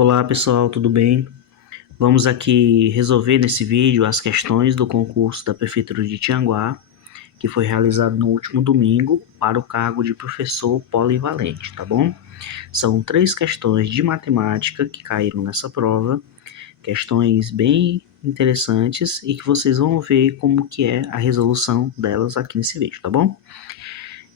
Olá pessoal, tudo bem? Vamos aqui resolver nesse vídeo as questões do concurso da Prefeitura de Tianguá, que foi realizado no último domingo para o cargo de professor polivalente, tá bom? São 3 questões de matemática que caíram nessa prova, questões bem interessantes e que vocês vão ver como que é a resolução delas aqui nesse vídeo, tá bom?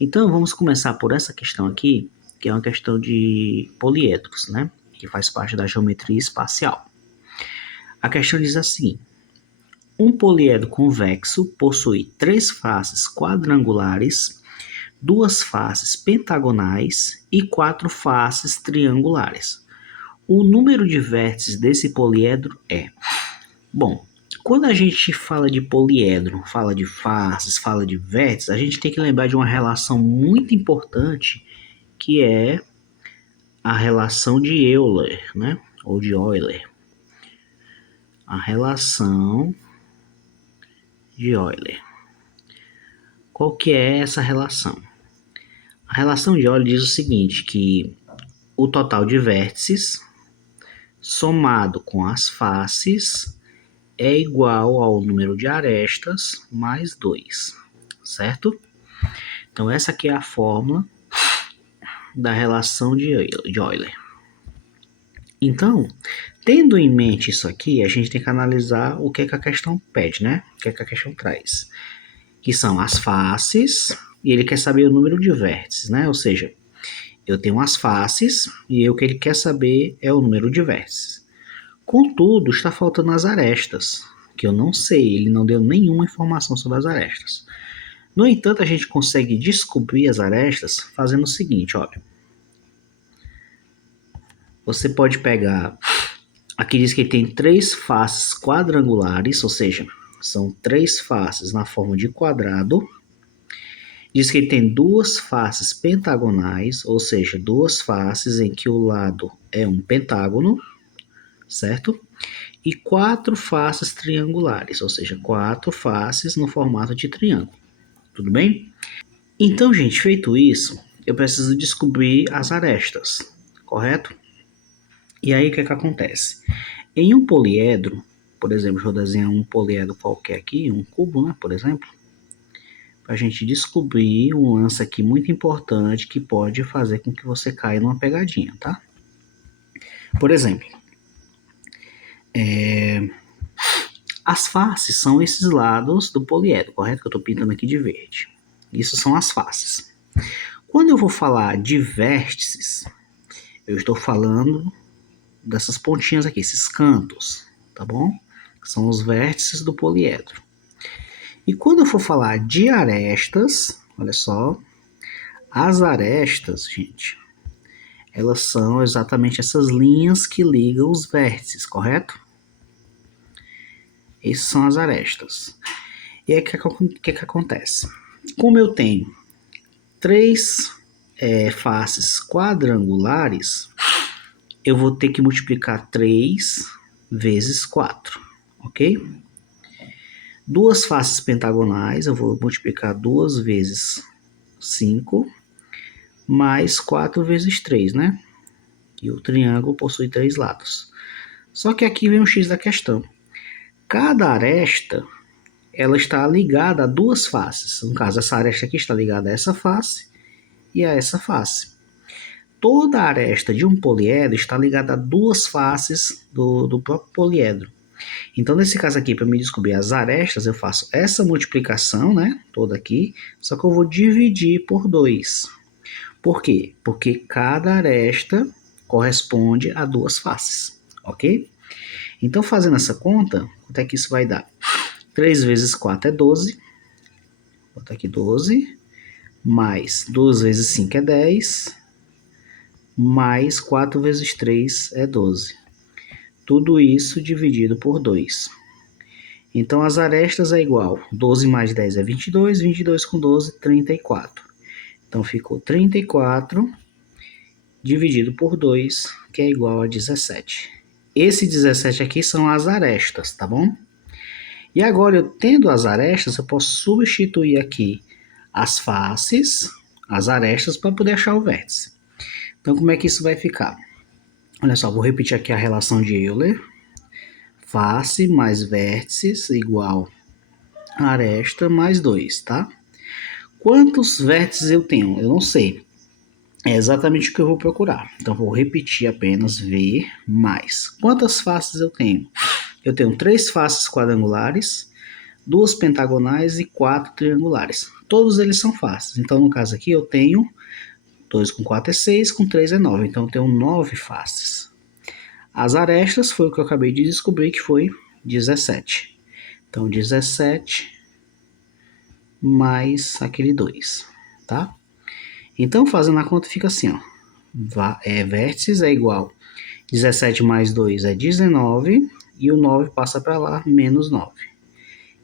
Então vamos começar por essa questão aqui, que é uma questão de poliedros, né? Que faz parte da geometria espacial. A questão diz assim: um poliedro convexo possui 3 faces quadrangulares, 2 faces pentagonais e 4 faces triangulares. O número de vértices desse poliedro é... Bom, quando a gente fala de poliedro, fala de faces, fala de vértices, a gente tem que lembrar de uma relação muito importante, que é a relação de Euler, né? Ou de Euler. A relação de Euler. Qual que é essa relação? A relação de Euler diz o seguinte, que o total de vértices somado com as faces é igual ao número de arestas mais 2, certo? Então essa aqui é a fórmula da relação de Euler. Então, tendo em mente isso aqui, a gente tem que analisar o que a questão pede, né? O que a questão traz. Que são as faces, e ele quer saber o número de vértices, né? Ou seja, eu tenho as faces, e o que ele quer saber é o número de vértices. Contudo, está faltando as arestas, que eu não sei, ele não deu nenhuma informação sobre as arestas. No entanto, a gente consegue descobrir as arestas fazendo o seguinte, olha. Você pode pegar, aqui diz que tem 3 faces quadrangulares, ou seja, são 3 faces na forma de quadrado. Diz que ele tem 2 faces pentagonais, ou seja, 2 faces em que o lado é um pentágono, certo? E 4 faces triangulares, ou seja, 4 faces no formato de triângulo. Tudo bem? Então, gente, feito isso, eu preciso descobrir as arestas, correto? E aí, o que acontece? Em um poliedro, por exemplo, deixa eu desenhar um poliedro qualquer aqui, um cubo, né, por exemplo, para a gente descobrir um lance aqui muito importante que pode fazer com que você caia numa pegadinha, tá? Por exemplo, as faces são esses lados do poliedro, correto? Que eu estou pintando aqui de verde. Isso são as faces. Quando eu vou falar de vértices, eu estou falando dessas pontinhas aqui, esses cantos, tá bom? São os vértices do poliedro. E quando eu for falar de arestas, olha só, as arestas, gente, elas são exatamente essas linhas que ligam os vértices, correto? Essas são as arestas. E aí, o que acontece? Como eu tenho 3 faces quadrangulares, eu vou ter que multiplicar 3 vezes 4, ok? 2 faces pentagonais, eu vou multiplicar 2 vezes 5, mais 4 vezes 3, né? E o triângulo possui 3 lados. Só que aqui vem o X da questão. Cada aresta, ela está ligada a 2 faces. No caso, essa aresta aqui está ligada a essa face e a essa face. Toda aresta de um poliedro está ligada a 2 faces do próprio poliedro. Então, nesse caso aqui, para me descobrir as arestas, eu faço essa multiplicação, né, toda aqui, só que eu vou dividir por 2. Por quê? Porque cada aresta corresponde a 2 faces, ok? Então, fazendo essa conta, quanto é que isso vai dar? 3 vezes 4 é 12, vou botar aqui 12, mais 2 vezes 5 é 10, mais 4 vezes 3 é 12. Tudo isso dividido por 2. Então, as arestas é igual, 12 mais 10 é 22, 22 com 12, 34. Então, ficou 34 dividido por 2, que é igual a 17. Esse 17 aqui são as arestas, tá bom? E agora, eu tendo as arestas, eu posso substituir aqui as faces, as arestas, para poder achar o vértice. Então, como é que isso vai ficar? Olha só, vou repetir aqui a relação de Euler. Face mais vértices igual aresta mais 2, tá? Quantos vértices eu tenho? Eu não sei. É exatamente o que eu vou procurar. Então, vou repetir apenas V mais. Quantas faces eu tenho? Eu tenho 3 faces quadrangulares, 2 pentagonais e 4 triangulares. Todos eles são faces. Então, no caso aqui, eu tenho 2 com 4 é 6, com 3 é 9. Então, eu tenho 9 faces. As arestas foi o que eu acabei de descobrir, que foi 17. Então, 17 mais aquele 2, tá? Então, fazendo a conta, fica assim, ó. Vértices é igual 17 mais 2 é 19, e o 9 passa para lá, menos 9.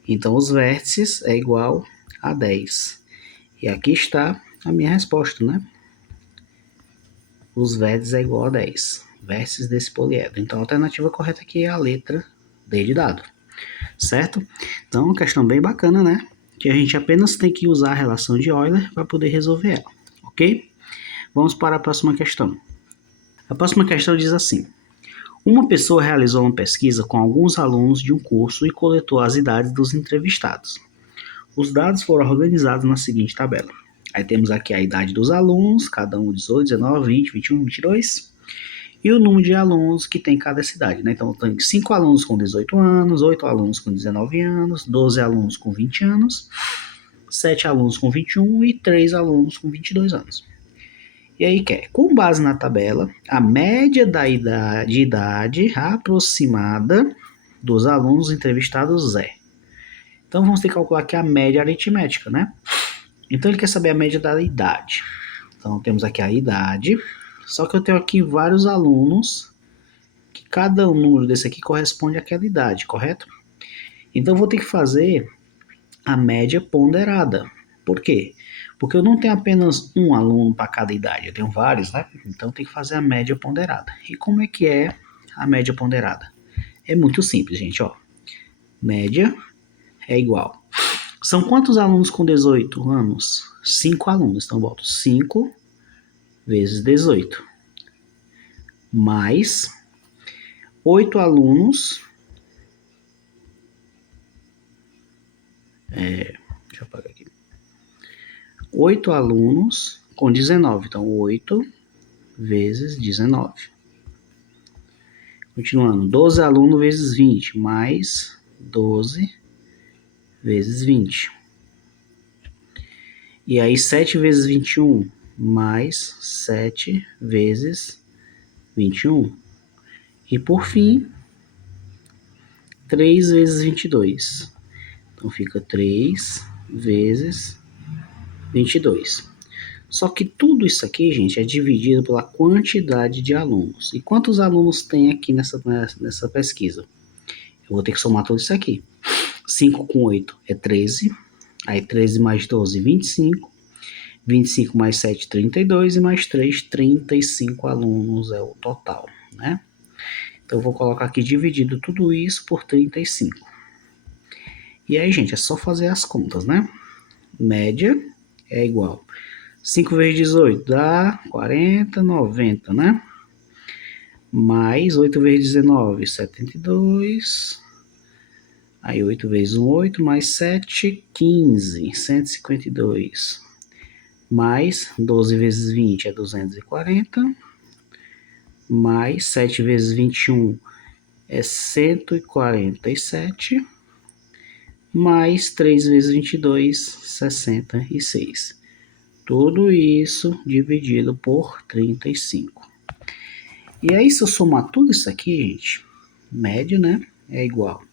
Então, os vértices é igual a 10. E aqui está a minha resposta, né? Os vértices é igual a 10. Vértices desse poliedro. Então, a alternativa correta aqui é a letra D de dado. Certo? Então, uma questão bem bacana, né? Que a gente apenas tem que usar a relação de Euler para poder resolver ela. Ok? Vamos para a próxima questão. A próxima questão diz assim: uma pessoa realizou uma pesquisa com alguns alunos de um curso e coletou as idades dos entrevistados. Os dados foram organizados na seguinte tabela. Aí temos aqui a idade dos alunos, cada um 18, 19, 20, 21, 22, e o número de alunos que tem cada cidade, né? Então, tem 5 alunos com 18 anos, 8 alunos com 19 anos, 12 alunos com 20 anos, 7 alunos com 21 e 3 alunos com 22 anos. E aí com base na tabela, a média de idade aproximada dos alunos entrevistados é. Então, vamos ter que calcular aqui a média aritmética, né? Então, ele quer saber a média da idade. Então, temos aqui a idade, só que eu tenho aqui vários alunos, que cada número desse aqui corresponde àquela idade, correto? Então, eu vou ter que fazer a média ponderada. Por quê? Porque eu não tenho apenas um aluno para cada idade, eu tenho vários, né? Então, tem que fazer a média ponderada. E como é que é a média ponderada? É muito simples, gente, ó. Média é igual. São quantos alunos com 18 anos? 5 alunos. Então, eu boto 5 vezes 18. Mais 8 alunos. Deixa eu apagar aqui. 8 alunos com 19. Então, 8 vezes 19. Continuando. 12 alunos vezes 20. Mais 12 vezes 20. E aí, 7 vezes 21. Mais 7 vezes 21. E por fim, 3 vezes 22. Então, fica 3 vezes 22. Só que tudo isso aqui, gente, é dividido pela quantidade de alunos. E quantos alunos tem aqui nessa pesquisa? Eu vou ter que somar tudo isso aqui. 5 com 8 é 13. Aí 13 mais 12, 25. 25 mais 7, 32. E mais 3, 35 alunos é o total, né? Então, eu vou colocar aqui dividido tudo isso por 35. E aí, gente, é só fazer as contas, né? Média é igual 5 vezes 18 dá 40, 90, né? Mais 8 vezes 19, 72. Aí 8 vezes 1, 8, mais 7, 15, 152. Mais 12 vezes 20 é 240. Mais 7 vezes 21 é 147. Mais 3 vezes 22, 66. Tudo isso dividido por 35. E aí, se eu somar tudo isso aqui, gente, média, né, é igual.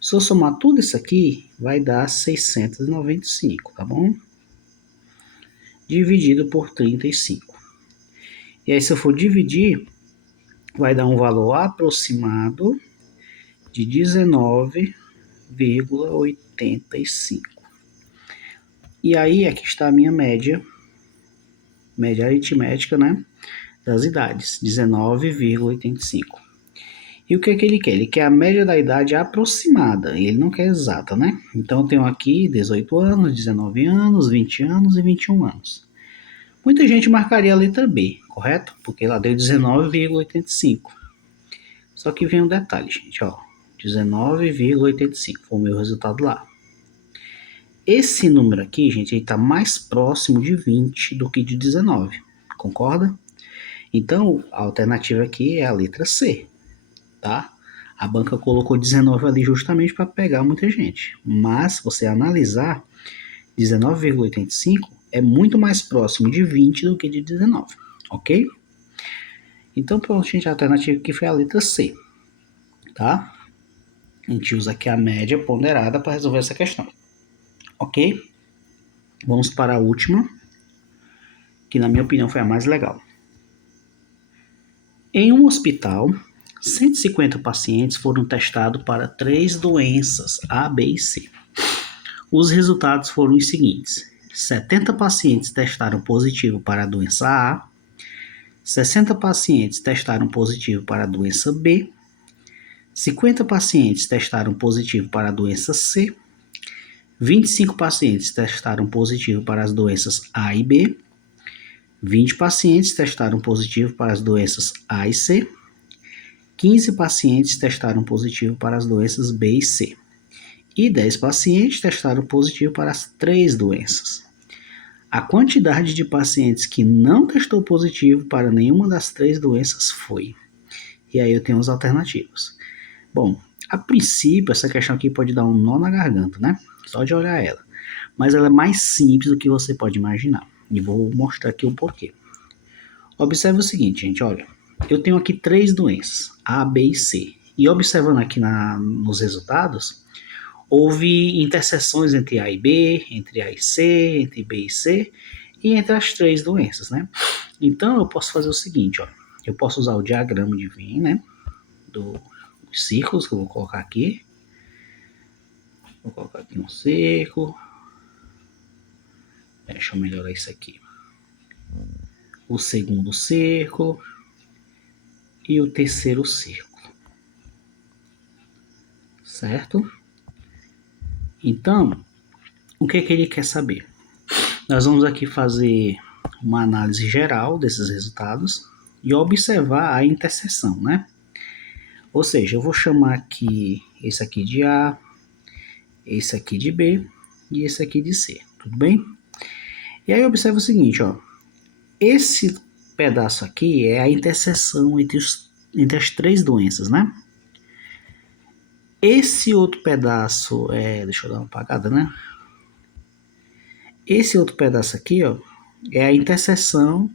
Se eu somar tudo isso aqui, vai dar 695, tá bom? Dividido por 35. E aí, se eu for dividir, vai dar um valor aproximado de 19,85. E aí, aqui está a minha média aritmética, né, das idades, 19,85. E o que é que ele quer? Ele quer a média da idade aproximada, ele não quer exata, né? Então, eu tenho aqui 18 anos, 19 anos, 20 anos e 21 anos. Muita gente marcaria a letra B, correto? Porque ela deu 19,85. Só que vem um detalhe, gente, ó. 19,85 foi o meu resultado lá. Esse número aqui, gente, ele está mais próximo de 20 do que de 19, concorda? Então, a alternativa aqui é a letra C, tá? A banca colocou 19 ali justamente para pegar muita gente. Mas, se você analisar, 19,85 é muito mais próximo de 20 do que de 19, ok? Então, pronto, gente, a alternativa aqui foi a letra C, tá? A gente usa aqui a média ponderada para resolver essa questão, ok? Vamos para a última, que na minha opinião foi a mais legal. Em um hospital, 150 pacientes foram testados para 3 doenças A, B e C. Os resultados foram os seguintes: 70 pacientes testaram positivo para a doença A, 60 pacientes testaram positivo para a doença B, 50 pacientes testaram positivo para a doença C, 25 pacientes testaram positivo para as doenças A e B, 20 pacientes testaram positivo para as doenças A e C, 15 pacientes testaram positivo para as doenças B e C, e 10 pacientes testaram positivo para as 3 doenças. A quantidade de pacientes que não testou positivo para nenhuma das 3 doenças foi. E aí eu tenho as alternativas. Bom, a princípio essa questão aqui pode dar um nó na garganta, né? Só de olhar ela. Mas ela é mais simples do que você pode imaginar. E vou mostrar aqui o porquê. Observe o seguinte, gente, olha. Eu tenho aqui 3 doenças, A, B e C. E observando aqui nos resultados, houve interseções entre A e B, entre A e C, entre B e C, e entre as 3 doenças, né? Então, eu posso fazer o seguinte, ó. Eu posso usar o diagrama de Venn, né? Dos círculos que eu vou colocar aqui. Vou colocar aqui um círculo. Deixa eu melhorar isso aqui. O segundo círculo. E o terceiro círculo. Certo? Então, o que ele quer saber? Nós vamos aqui fazer uma análise geral desses resultados e observar a interseção, né? Ou seja, eu vou chamar aqui esse aqui de A, esse aqui de B e esse aqui de C, tudo bem? E aí observa o seguinte, ó. Esse pedaço aqui é a interseção entre as 3 doenças, né? Esse outro pedaço deixa eu dar uma apagada, né? Esse outro pedaço aqui, ó, é a interseção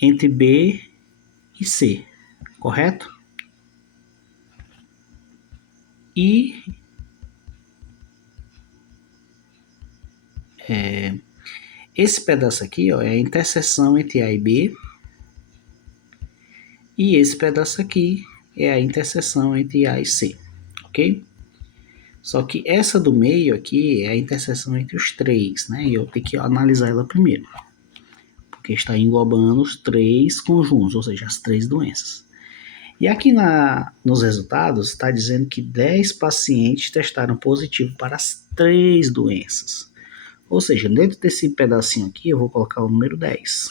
entre B e C, correto? E esse pedaço aqui, ó, é a interseção entre A e B. E esse pedaço aqui é a interseção entre A e C, ok? Só que essa do meio aqui é a interseção entre os 3, né? E eu tenho que analisar ela primeiro. Porque está englobando os 3 conjuntos, ou seja, as 3 doenças. E aqui nos resultados está dizendo que 10 pacientes testaram positivo para as 3 doenças. Ou seja, dentro desse pedacinho aqui eu vou colocar o número 10.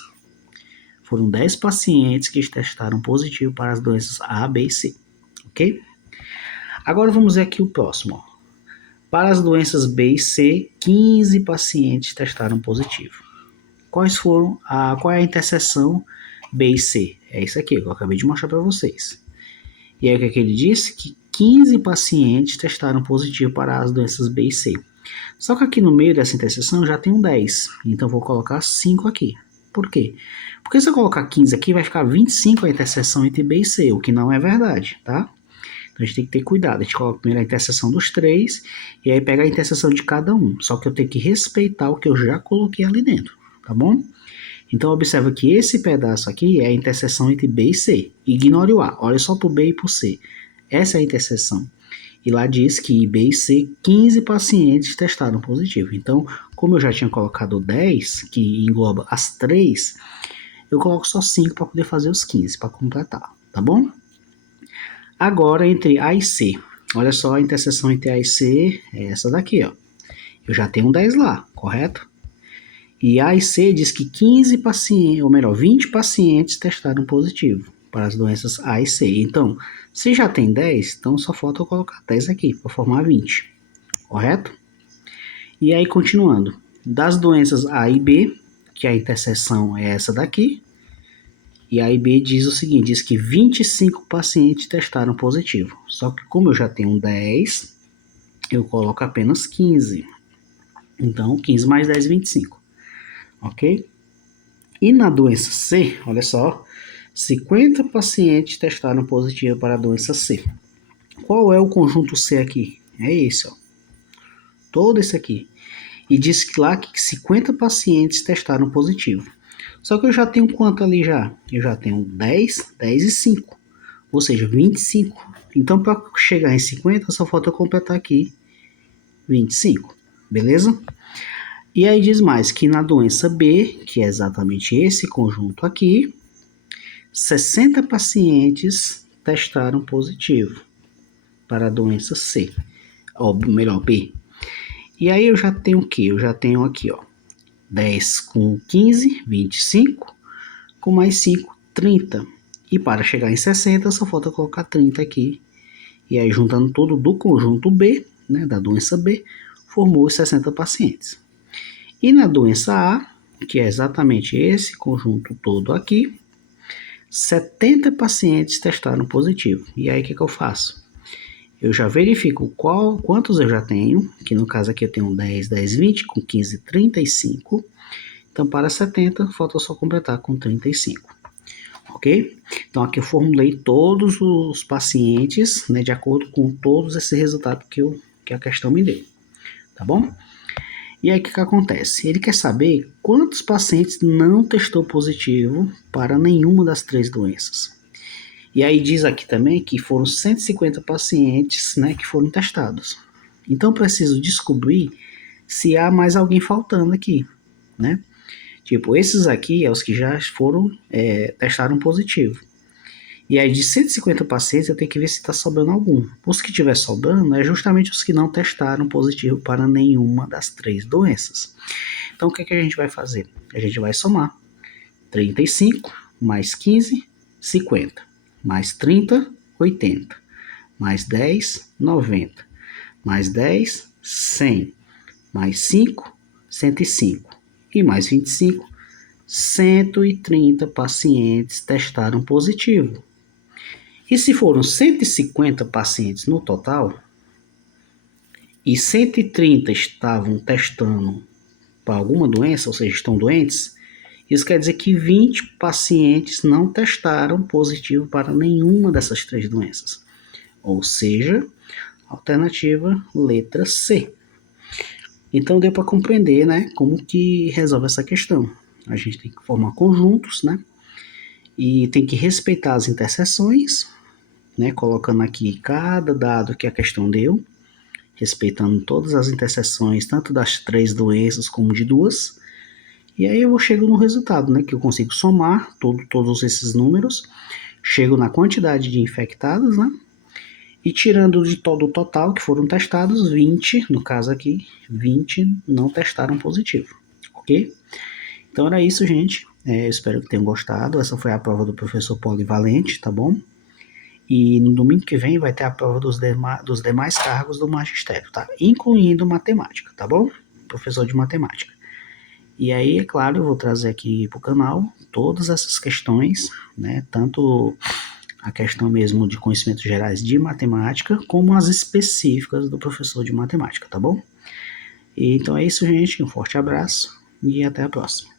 Foram 10 pacientes que testaram positivo para as doenças A, B e C, ok? Agora vamos ver aqui o próximo. Ó. Para as doenças B e C, 15 pacientes testaram positivo. Qual é a interseção B e C? É isso aqui que eu acabei de mostrar para vocês. E aí o que ele disse? Que 15 pacientes testaram positivo para as doenças B e C. Só que aqui no meio dessa interseção já tem um 10, então vou colocar 5 aqui. Por quê? Porque se eu colocar 15 aqui, vai ficar 25 a interseção entre B e C, o que não é verdade, tá? Então a gente tem que ter cuidado. A gente coloca primeiro a interseção dos 3 e aí pega a interseção de cada um. Só que eu tenho que respeitar o que eu já coloquei ali dentro, tá bom? Então observa que esse pedaço aqui é a interseção entre B e C. Ignore o A, olha só para o B e para o C. Essa é a interseção. E lá diz que B e C, 15 pacientes testaram positivo. Então, como eu já tinha colocado 10, que engloba as 3, eu coloco só 5 para poder fazer os 15, para completar, tá bom? Agora, entre A e C. Olha só, a interseção entre A e C é essa daqui, ó. Eu já tenho um 10 lá, correto? E A e C diz que 15 pacientes, ou melhor, 20 pacientes testaram positivo para as doenças A e C. Então, se já tem 10, então só falta eu colocar 10 aqui para formar 20, correto? E aí, continuando, das doenças A e B, que a interseção é essa daqui, e A e B diz o seguinte, diz que 25 pacientes testaram positivo. Só que como eu já tenho 10, eu coloco apenas 15. Então, 15 mais 10, 25. Ok? E na doença C, olha só, 50 pacientes testaram positivo para a doença C. Qual é o conjunto C aqui? É esse, ó. Todo esse aqui. E diz que lá que 50 pacientes testaram positivo. Só que eu já tenho quanto ali já? Eu já tenho 10, 10 e 5. Ou seja, 25. Então, para chegar em 50, só falta eu completar aqui 25. Beleza? E aí diz mais que na doença B, que é exatamente esse conjunto aqui, 60 pacientes testaram positivo para a doença C, ou melhor, B. E aí eu já tenho o quê? Eu já tenho aqui, ó, 10 com 15, 25, com mais 5, 30. E para chegar em 60, só falta colocar 30 aqui. E aí, juntando tudo do conjunto B, né, da doença B, formou os 60 pacientes. E na doença A, que é exatamente esse conjunto todo aqui, 70 pacientes testaram positivo. E aí, o que eu faço? Eu já verifico quantos eu já tenho, que no caso aqui eu tenho 10, 10, 20, com 15, 35. Então, para 70, falta só completar com 35. Ok? Então, aqui eu formulei todos os pacientes, né, de acordo com todos esses resultados que a questão me deu. Tá bom? E aí, o que acontece? Ele quer saber quantos pacientes não testou positivo para nenhuma das 3 doenças. E aí diz aqui também que foram 150 pacientes, né, que foram testados. Então, preciso descobrir se há mais alguém faltando aqui, né? Tipo, esses aqui é os que já foram, testaram positivo. E aí, de 150 pacientes, eu tenho que ver se está sobrando algum. Os que estiver sobrando é justamente os que não testaram positivo para nenhuma das 3 doenças. Então, o que a gente vai fazer? A gente vai somar 35 mais 15, 50. Mais 30, 80. Mais 10, 90. Mais 10, 100. Mais 5, 105. E mais 25, 130 pacientes testaram positivo. E se foram 150 pacientes no total, e 130 estavam testando para alguma doença, ou seja, estão doentes, isso quer dizer que 20 pacientes não testaram positivo para nenhuma dessas 3 doenças. Ou seja, alternativa letra C. Então deu para compreender, né, como que resolve essa questão. A gente tem que formar conjuntos, né, e tem que respeitar as interseções, né, colocando aqui cada dado que a questão deu, respeitando todas as interseções, tanto das 3 doenças como de 2. E aí eu chego no resultado, né, que eu consigo somar todos esses números, chego na quantidade de infectados, né, e tirando de todo o total que foram testados, 20, no caso aqui, 20 não testaram positivo, ok? Então era isso, gente. Espero que tenham gostado. Essa foi a prova do professor polivalente, tá bom? E no domingo que vem vai ter a prova dos demais cargos do magistério, tá? Incluindo matemática, tá bom? Professor de matemática. E aí, é claro, eu vou trazer aqui para o canal todas essas questões, né? Tanto a questão mesmo de conhecimentos gerais de matemática, como as específicas do professor de matemática, tá bom? E então é isso, gente. Um forte abraço e até a próxima.